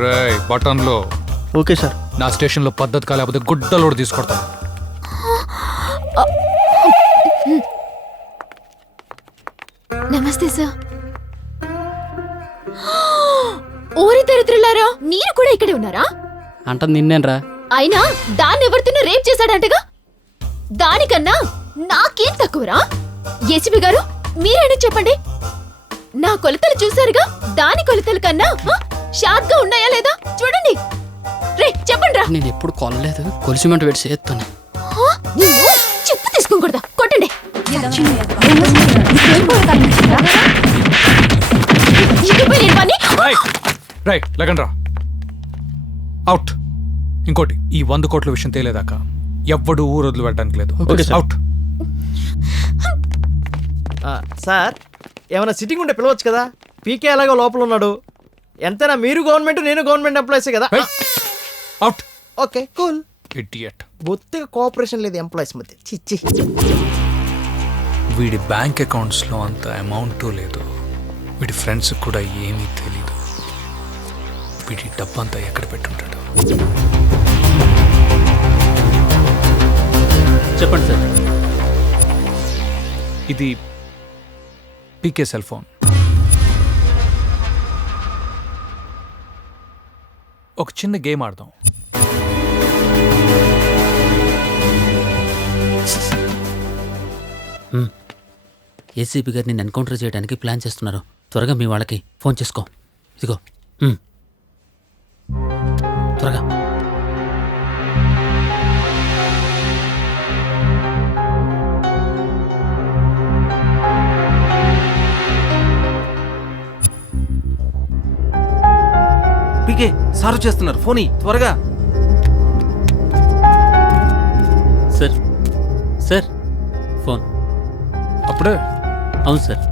రేయ్ బటన్లో okay sir. నా స్టేషన్లో పద్ధతి కాలేకపోతే గుడ్డలోడు తీసుకొడతాను. నమస్తే సార్. ఓరి దరిద్రులారా, మీరు కూడా ఇక్కడే ఉన్నారా? అంట నిన్నేనరా. అయినా దాన్ని ఎవరితోనో రేప్ చేశాడంటగా, దానికన్నా నాకేం తక్కువరా? ఏసీపీ గారు మీరైనా చెప్పండి. నా కొలతలు చూసారుగా, దాని కొలతల కన్నా షార్ప్ గా ఉన్నాయా లేదా చూడండి. రే చెప్పండి రా. నేను ఎప్పుడు కొనలేదు, కొలిసిమంట పెట్టి చేస్తాను. నిన్ను చెప్పు తీసుకోకూడదా? కొట్టండి. రైట్ లగన్ రా. అవుట్. ఇంకోటి, ఈ 100 కోట్ల విషయం తేలేదాకా ఎవ్వడు ఊరు వదిలి వెళ్ళడానికి లేదు. అవుట్. సార్ ఏమైనా సిట్టింగ్ ఉంటే పిలవచ్చు కదా. పీకే ఎలాగో లోపల ఉన్నాడు. ఎంతైనా మీరు గవర్నమెంట్, నేను గవర్నమెంట్ ఎంప్లాయీసే కదా. అవుట్. Okay cool. ఇడియట్. బొత్తిగా కోఆపరేషన్ లేదు ఎంప్లాయీస్ మధ్య. చిచ్చి. వీడి బ్యాంక్ అకౌంట్స్లో అంత అమౌంట్ లేదు. వీడి ఫ్రెండ్స్ కూడా ఏమీ తెలీదు. వీడి డబ్బంతా ఎక్కడ పెట్టుంటాడు? చెప్పండి సార్. ఇది పీకే సెల్ ఫోన్. ఒక చిన్న గేమ్ ఆడదాం. ఏసీపీ గారు నేను ఎన్కౌంటర్ చేయడానికి ప్లాన్ చేస్తున్నారు. త్వరగా మీ వాళ్ళకి ఫోన్ చేసుకో. ఇదిగో త్వరగా. పీకే సారు చేస్తున్నారు, ఫోన్ త్వరగా. Sir sir phone. అప్పుడే? అవును సార్.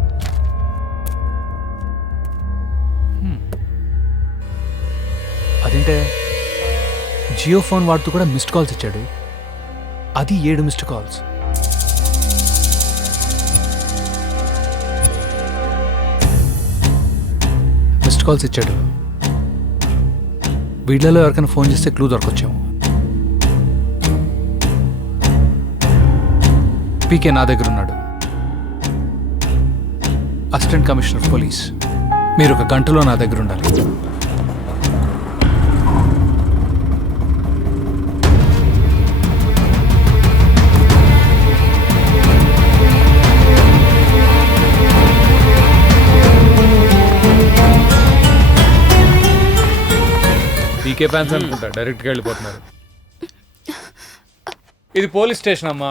అదేంటే జియో ఫోన్ వాడుతూ కూడా మిస్డ్ కాల్స్ ఇచ్చాడు. అది 7 మిస్డ్ కాల్స్. మిస్డ్ కాల్స్ ఇచ్చాడు. వీళ్ళలో ఎవరికైనా ఫోన్ చేస్తే క్లూ దొరకొచ్చాము. పీకే నా దగ్గర ఉన్నాడు. Assistant commissioner police. మీరు 1 గంటలో నా దగ్గర ఉండాలి. పీకే ఫ్యాన్స్ అనుకుంటా, డైరెక్ట్గా వెళ్ళిపోతున్నారు. ఇది పోలీస్ స్టేషన్ అమ్మా.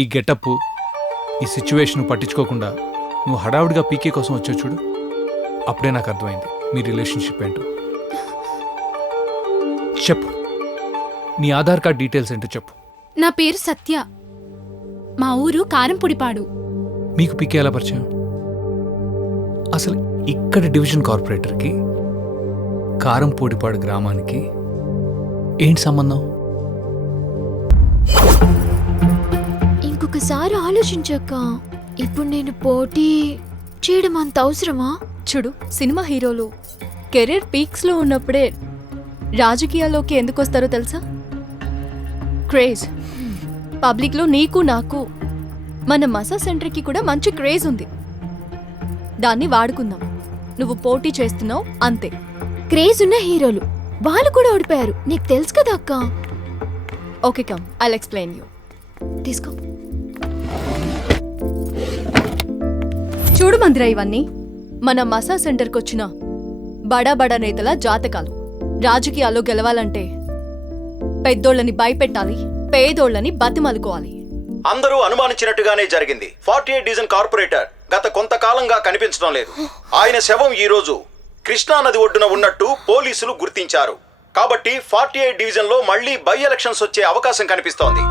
ఈ గెటప్, ఈ సిచ్యువేషన్ పట్టించుకోకుండా నువ్వు హడావుడిగా పీకే కోసం వచ్చావు చూడు, అప్పుడే నాకు అర్థమైంది మీ రిలేషన్షిప్ ఏంటో. చెప్పు, నీ ఆధార్ కార్డ్ డీటెయిల్స్ ఏంటో చెప్పు. నా పేరు సత్య. మా ఊరు కారంపొడిపాడు. మీకు పీకే ఎలా పరిచయం? అసలు ఇక్కడ డివిజన్ కార్పొరేటర్కి కారంపొడిపాడు గ్రామానికి ఏంటి సంబంధం? ఇంకొకసారి ఆలోచించాక ఇప్పుడు నేను పోటీ చేయడం అంత అవసరమా? చూడు, సినిమా హీరోలు కెరీర్ పీక్స్ లో ఉన్నప్పుడే రాజకీయాల్లోకి ఎందుకు వస్తారో తెలుసా? క్రేజ్. పబ్లిక్ లో నీకు నాకు, మన మసాజ్ సెంటర్కి కూడా మంచి క్రేజ్ ఉంది. దాన్ని వాడుకుందాం. నువ్వు పోటీ చేస్తున్నావు అంతే. క్రేజ్ ఉన్న హీరోలు వాళ్ళు కూడా ఓడిపోయారు, నీకు తెలుసు కదా అక్క. Okay come, I'll explain you. తీసుకో. చూడు మందిరా, ఇవన్నీ మన మసాజ్ సెంటర్కి వచ్చిన బడా బడా నేతల జాతకాలు. రాజకీయాల్లో గెలవాలంటే పెద్దోళ్ళని భయపెట్టాలి, పేదోళ్ళని బతిమలుకోవాలి. అందరూ అనుమానించినట్టుగానే జరిగింది. 48 డివిజన్ కార్పొరేటర్ గత కొంతకాలంగా కనిపించడం లేదు. ఆయన శవం ఈ రోజు కృష్ణానది ఒడ్డున ఉన్నట్టు పోలీసులు గుర్తించారు. కాబట్టి 48 డివిజన్ లో మళ్లీ బై ఎలక్షన్స్ వచ్చే అవకాశం కనిపిస్తోంది.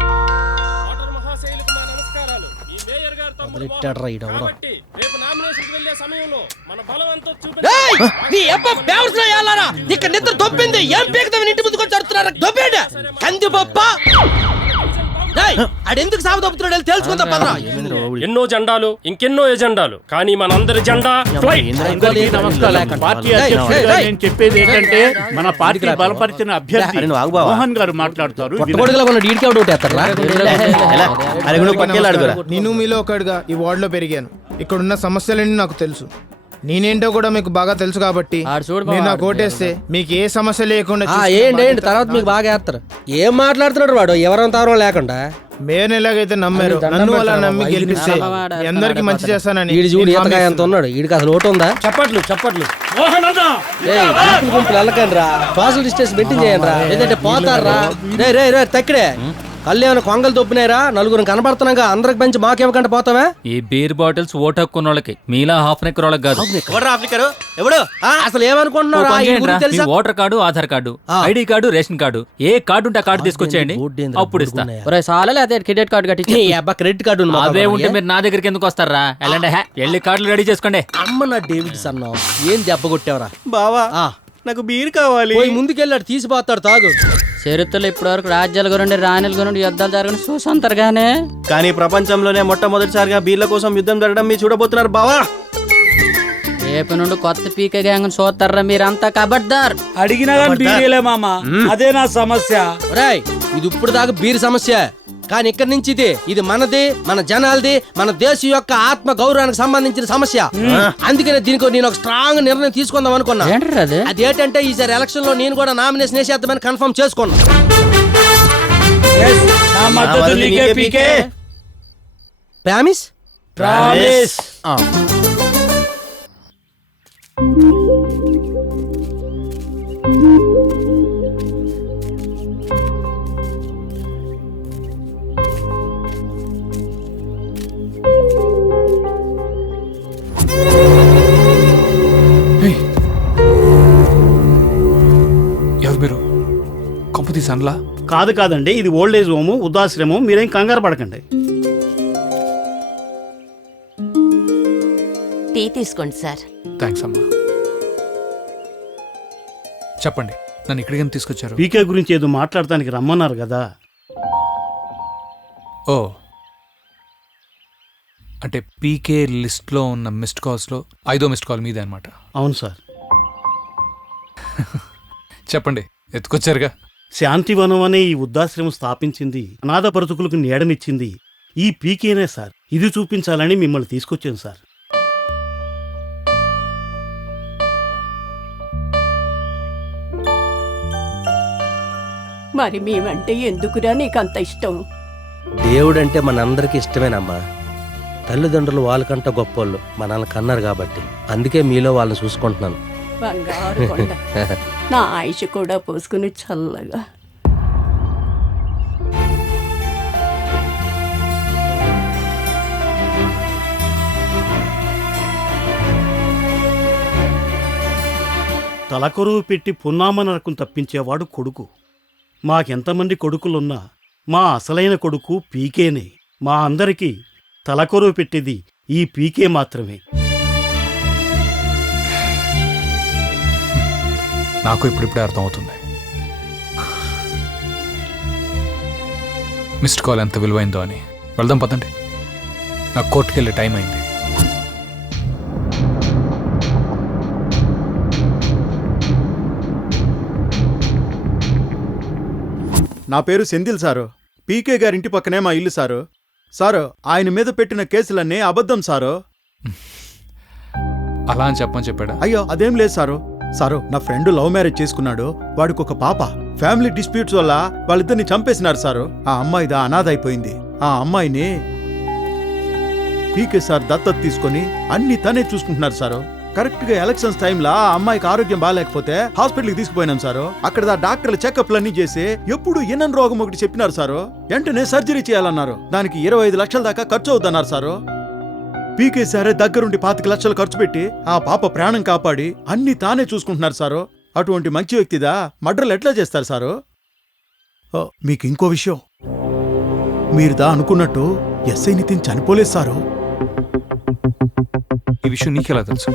ఆడెందుకు సావదొప్పుతున్నాడు తెలుసుకుందాం పదరా. ఎన్నో జెండాలు ఇంకెన్నో ఎజెండాలు కానీ మనందరి జెండా ఫ్లైట్. పార్టీ అధ్యక్షుడిగా నేను చెప్పేది ఏంటంటే మన పార్టీ బలపరిచిన అభ్యర్థి మోహన్ గారు మాట్లాడతారు. నేను మీలో ఒకడుగా ఈ వార్డులో పెరిగాను. ఇక్కడున్న సమస్యలన్నీ నాకు తెలుసు. నేనేంటో కూడా మీకు బాగా తెలుసు కాబట్టి మీరు నాకు ఓటేస్తే మీకు ఏ సమస్య లేకుండా ఏంటి తర్వాత మీకు బాగా వేస్తారు. ఏం మాట్లాడుతున్నాడు వాడు ఎవరంతారో లేకుండా. మేయర్ని ఎలాగైతే నమ్మారు నన్ను అలా నమ్మి గెలిపిస్తే మీ అందరికి మంచి చేస్తానని. వీడు చూడు ఈతకాయ ఎంత ఉన్నాడు. వీడికి అసలు ఓటు ఉందా? చప్పట్లు గుంపులు వెళ్ళకండి రా. సోషల్ డిస్టెన్స్ మెయింటైన్ చేయండి రా, లేదంటే పోతారా. రే తక్కడే కళ్ళు ఏమైనా కొంగలు తొప్పినాయిరా? నలుగురు కనపడుతున్నాగా అందరికి పెంచి మాకేమకంటే పోతావా? ఈ బీర్ బాటిల్స్ ఓటు హక్కున్న వాళ్ళకి, మీలా హాఫ్ నెక్ వాళ్ళకి కాదు. ఎవడు అసలు ఏమనుకుంటున్నారా? Voter card, Aadhaar card, ID card, ration card, ఏ కార్డు ఉంటే ఆ కార్డు తీసుకొచ్చేయండి, అప్పుడు ఇస్తా. క్రెడిట్ కార్డు కట్టి క్రెడిట్ కార్డు అదే ఉంటే మీరు నా దగ్గరికి ఎందుకు వస్తారా? ఎలాంటి వెళ్ళి కార్డులు రెడీ చేసుకోండి. అమ్మ నా డేవిడ్ సన్నా ఏం దెబ్బ కొట్టావరా బావా? నాకు బీర్ కావాలి. ముందుకెళ్ళాడు తీసిపోతాడు తాగు. చరిత్రలో ఇప్పటి వరకు రాజ్యాల గురించి రాణిల గురించి యుద్ధాలు జరగని చూసంతరుగానే, కానీ ప్రపంచంలోనే మొట్టమొదటిసారిగా బీర్ల కోసం యుద్ధం జరగడం మీరు చూడబోతున్నారు బావా. రేపు నుండి కొత్త పీకే గ్యాంగ్ చూస్తారా మీరంతా? కబడ్దార్. అడిగినా అదే నా సమస్య. ఇది ఇప్పుడు దాకా బీర్ సమస్య, కానీ ఇక్కడి నుంచి ఇది మనది, మన జనాలది, మన దేశం యొక్క ఆత్మ గౌరవానికి సంబంధించిన సమస్య. అందుకనే దీనికి నేను ఒక స్ట్రాంగ్ నిర్ణయం తీసుకుందాం అనుకున్నా. అదేంటంటే ఈసారి ఎలక్షన్ లో నేను కూడా నామినేషన్ వేసేద్దామని కన్ఫర్మ్ చేసుకున్నా. ప్రామిస్? ఎవరు మీరు? కొంపతి సన్లా? కాదండి, ఇది ఓల్డ్ ఏజ్ హోము, వృద్ధాశ్రమం. మీరేం కంగారు పడకండి. టీ తీసుకోండి సార్. థ్యాంక్స్ అమ్మా. చెప్పండి, నన్ను ఇక్కడికి తీసుకొచ్చారు? పీకే గురించి ఏదో మాట్లాడటానికి రమ్మన్నారు కదా. ఓ, అంటే పీకే లిస్ట్లో ఉన్న మిస్డ్ కాల్స్లో 5వ మిస్డ్ కాల్ మీదే అనమాట. అవును సార్. చెప్పండి, ఎత్తుకొచ్చారుగా. శాంతివనం అనే ఈ వృద్ధాశ్రమం స్థాపించింది, అనాథ బ్రతుకులకు నీడనిచ్చింది ఈ పీకేనే సార్. ఇది చూపించాలని మిమ్మల్ని తీసుకొచ్చాను సార్. మరి మేమంటే ఎందుకురా నీకంత ఇష్టం? దేవుడంటే మనందరికి ఇష్టమేనమ్మా. తల్లిదండ్రులు వాళ్ళకంటే గొప్పోళ్ళు మనల్ని కన్నారు కాబట్టి, అందుకే మీలో వాళ్ళని చూసుకుంటున్నాను. బంగారు కొండ, నా ఆయుష్ కూడా పోసుకుని చల్లగా. తలకొరువు పెట్టి పున్నామనరకం తప్పించేవాడు కొడుకు. మాకెంతమంది కొడుకులున్నా మా అసలైన కొడుకు పీకేనే. మా అందరికీ తలకొరువు పెట్టేది ఈ పీకే మాత్రమే. నాకు ఇప్పుడిప్పుడే అర్థమవుతుంది మిస్డ్ కాల్ ఎంత విలువైందో అని. వెళ్దాం పదండి, నాకు కోర్టుకి వెళ్ళే టైం అయింది. నా పేరు సెంధిల్ సారు. పీకే గారింటి పక్కనే మా ఇల్లు సారు. సారు, ఆయన మీద పెట్టిన కేసులన్నీ అబద్ధం సారు. అలా అని చెప్పని చెప్పాడా? అయ్యో అదేం లేదు సారు. సారు, నా ఫ్రెండ్ లవ్ మ్యారేజ్ చేసుకున్నాడు. వాడికి ఒక పాప. ఫ్యామిలీ డిస్ప్యూట్స్ వల్ల వాళ్ళిద్దరిని చంపేసినారు సారు. ఆ అమ్మాయిదా అనాథ అయిపోయింది. ఆ అమ్మాయిని పీకే సార్ దత్తత తీసుకొని అన్ని తనే చూసుకుంటున్నారు సారు. కరెక్ట్ గా ఎలక్షన్స్ టైంలో ఆ అమ్మాయికి ఆరోగ్యం బాగాలేకపోతే హాస్పిటల్కి తీసుకుపోయినాం సారు. అక్కడ డాక్టర్లు చెకప్లన్నీ చేసి ఎప్పుడు ఇన్నన్ రోగం ఒకటి చెప్పినారు సారు. వెంటనే సర్జరీ చేయాలన్నారు. దానికి 25 లక్షల దాకా ఖర్చు అవుతున్నారు సారు. పీకే సారే దగ్గరుండి 25 లక్షలు ఖర్చు పెట్టి ఆ పాప ప్రాణం కాపాడి అన్ని తానే చూసుకుంటున్నారు సారు. అటువంటి మంచి వ్యక్తిదా మర్డర్లు ఎట్లా చేస్తారు సారు? మీకు ఇంకో విషయం, మీరుదా అనుకున్నట్టు ఎస్ఐ నితిన్ చనిపోలేదు సారు. ఈ విషయం నీకెలా తెలుసు?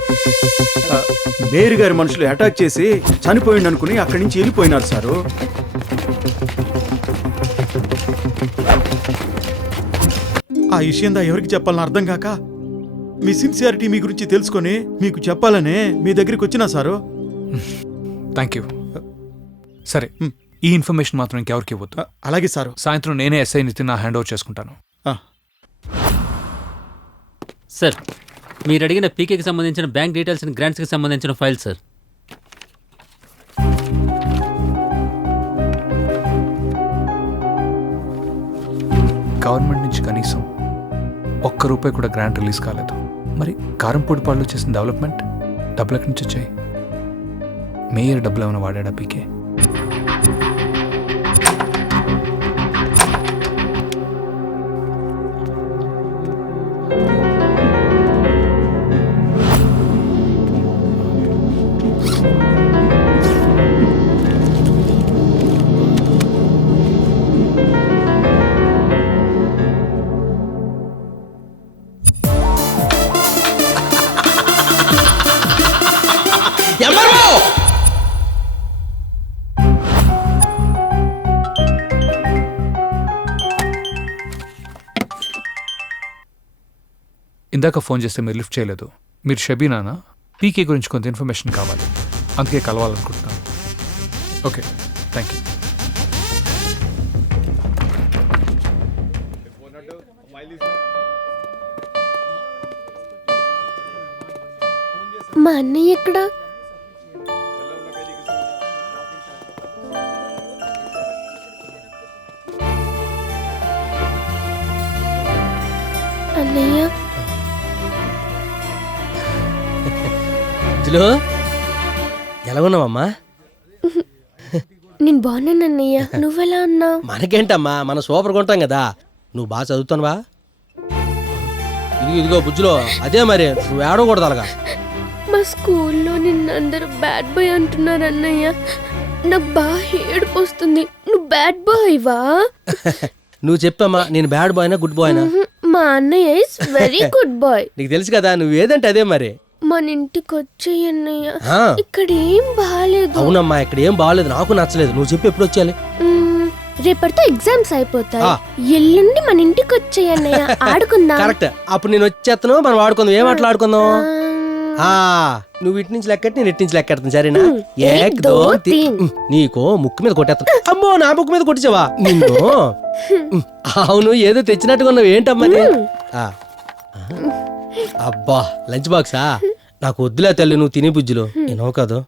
మేరీ గారి మనుషులు అటాక్ చేసి చనిపోయింది అనుకుని అక్కడి నుంచి వెళ్ళిపోయినారు సారు. ఆ విషయందా ఎవరికి చెప్పాలని అర్థం కాక మీ సిన్సియారిటీ మీ గురించి తెలుసుకొని మీకు చెప్పాలనే మీ దగ్గరికి వచ్చినా సారు. Thank you. సరే, ఈ ఇన్ఫర్మేషన్ మాత్రం ఇంకెవరికి ఇవ్వద్దు. అలాగే సారు. సాయంత్రం నేనే ఎస్ఐ నితిన్ హ్యాండ్ ఓవర్ చేసుకుంటాను. సార్, మీరు అడిగిన పీకేకి సంబంధించిన బ్యాంక్ డీటెయిల్స్ అండ్ గ్రాంట్స్కి సంబంధించిన ఫైల్ సార్. గవర్నమెంట్ నుంచి కనీసం ₹1 కూడా గ్రాంట్ రిలీజ్ కాలేదు. మరి కారంపూడి పాళ్ళు చేసిన డెవలప్మెంట్ డబ్బులు ఎక్కడి నుంచి వచ్చాయి? మేయర్ డబ్బులు ఏమైనా వాడాడా పీకే? ఇందాక ఫోన్ చేస్తే మీరు లిఫ్ట్ చేయలేదు. మీరు షబీనానా? పీకే గురించి కొంత ఇన్ఫర్మేషన్ కావాలి, అందుకే కలవాలనుకుంటున్నాను. Okay, thank you. మా అన్నయ్య ఎక్కడా? అన్నయ్య, ఎలా ఉన్నావమ్మా? నేను బాగున్నాను అన్నయ్య, నువ్వెలా ఉన్నావు? మనకేంటమ్మా, మనం సూపర్గా ఉంటాం కదా. నువ్వు బాగా చదువుతానువా? ఇదిగో బుజ్జులో అదే మరి, నువ్వు ఏడవకూడదు అలాగా. మా స్కూల్లో నిన్నందరూ బ్యాడ్ బాయ్ అంటున్నారు అన్నయ్య. నాకు బాగా ఏడుపు వస్తుంది. నువ్వు బ్యాడ్ బాయ్వా? నువ్వు చెప్పమ్మా, నేను బ్యాడ్ బాయ్నా గుడ్ బాయ్నా? మా అన్నయ్య ఇస్ వెరీ గుడ్ బాయ్. నీకు తెలుసు కదా, నువ్వు ఏదంటే అదే మరి. మన ఇంటికి వచ్చేయి అన్నయ్య, ఇక్కడ ఏం బాగాలేదు. అవునమ్మా, ఇక్కడ ఏం బాగాలేదు, నాకు నచ్చలేదు. నువ్వు చెప్పి ఎప్పుడు వచ్చేయాలి? రేపటితో ఎగ్జామ్స్ అయిపోతాయి. ఎల్లుండి మన ఇంటికి వచ్చేయి అన్నయ్య, ఆడుకుందాం. కరెక్ట్, అప్పుడు నేను వచ్చేస్తాను, మనం ఆడుకుందాం. ఏం ఆటలు ఆడుకుందాం? నువ్వు ఇటు నుంచి లెక్కట్టి, నేను ఇటు నుంచి లెక్కెడతాను, సరేనా? నీకో ముక్కు మీద కొట్టేస్తాను. అమ్మో, నా ముక్కు మీద కొట్టించావా నిన్ను? అవును, ఏదో తెచ్చినట్టుగా ఉన్నావు. ఏంటమ్మా? అబ్బా, లంచ్ బాక్సా? నాకు వద్దులే తల్లి, నువ్వు తినే బుజ్జులు ఏనో కాదు.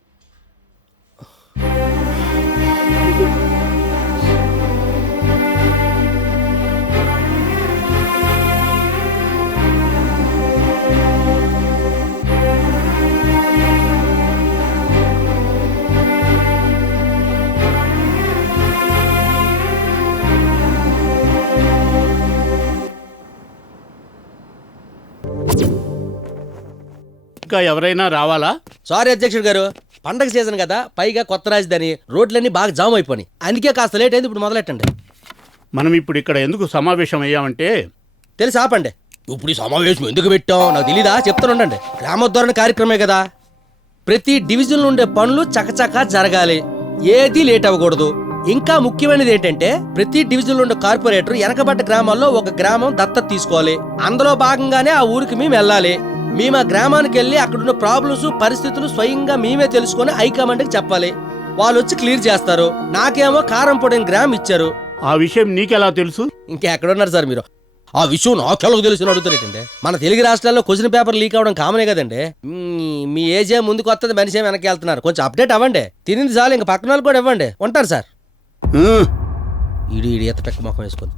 ఇంకా ఎవరైనా రావాలా? సారీ అధ్యక్షుడు గారు, పండగ సీజన్ కదా, పైగా కొత్త రాజధాని, రోడ్లన్నీ బాగా జామ్ అయిపోయి, అందుకే కాస్త లేట్ అయింది. ఇప్పుడు మొదలెట్టండి. మనం ఇప్పుడు ఇక్కడ ఎందుకు సమావేశం అయ్యామంటే, తెలిసి ఆపండి. ఇప్పుడు ఈ సమావేశం ఎందుకు పెట్టాం నాకు తెలీదా? చెప్తాను ఉండండి. గ్రామోద్ధరణ కార్యక్రమే కదా. ప్రతి డివిజన్ ఉండే పనులు చకచకా జరగాలి, ఏది లేట్ అవ్వకూడదు. ఇంకా ముఖ్యమైనది ఏంటంటే, ప్రతి డివిజన్ ఉండే కార్పొరేటర్ వెనకబడ్డ గ్రామాల్లో ఒక గ్రామం దత్తత తీసుకోవాలి. అందులో భాగంగానే ఆ ఊరికి మేము వెళ్ళాలి. మేము ఆ గ్రామానికి వెళ్ళి అక్కడున్న ప్రాబ్లమ్స్, పరిస్థితులు స్వయంగా మేమే తెలుసుకొని హైకమాండ్కి చెప్పాలి. వాళ్ళు వచ్చి క్లియర్ చేస్తారు. నాకేమో కారం పొడిన గ్రామం ఇచ్చారు. ఆ విషయం నీకెలా తెలుసు? ఇంకెక్కడున్నారు సార్ మీరు? ఆ విషయం నాకెలా తెలుసు అడుగుతారేంటండి? మన తెలుగు రాష్ట్రాల్లో క్వశ్చన్ పేపర్ లీక్ అవ్వడం కామనే కదండి. మీ ఏజే ముందుకు వస్తుంది, మనిషి వెనక్కి వెళ్తున్నారు. కొంచెం అప్డేట్ అవ్వండి. తినింది చాలు, ఇంకా పక్కన వాళ్ళు కూడా ఇవ్వండి. ఉంటారు సార్. ఈడు ఎంత పెక్క మొఖం వేసుకుంది.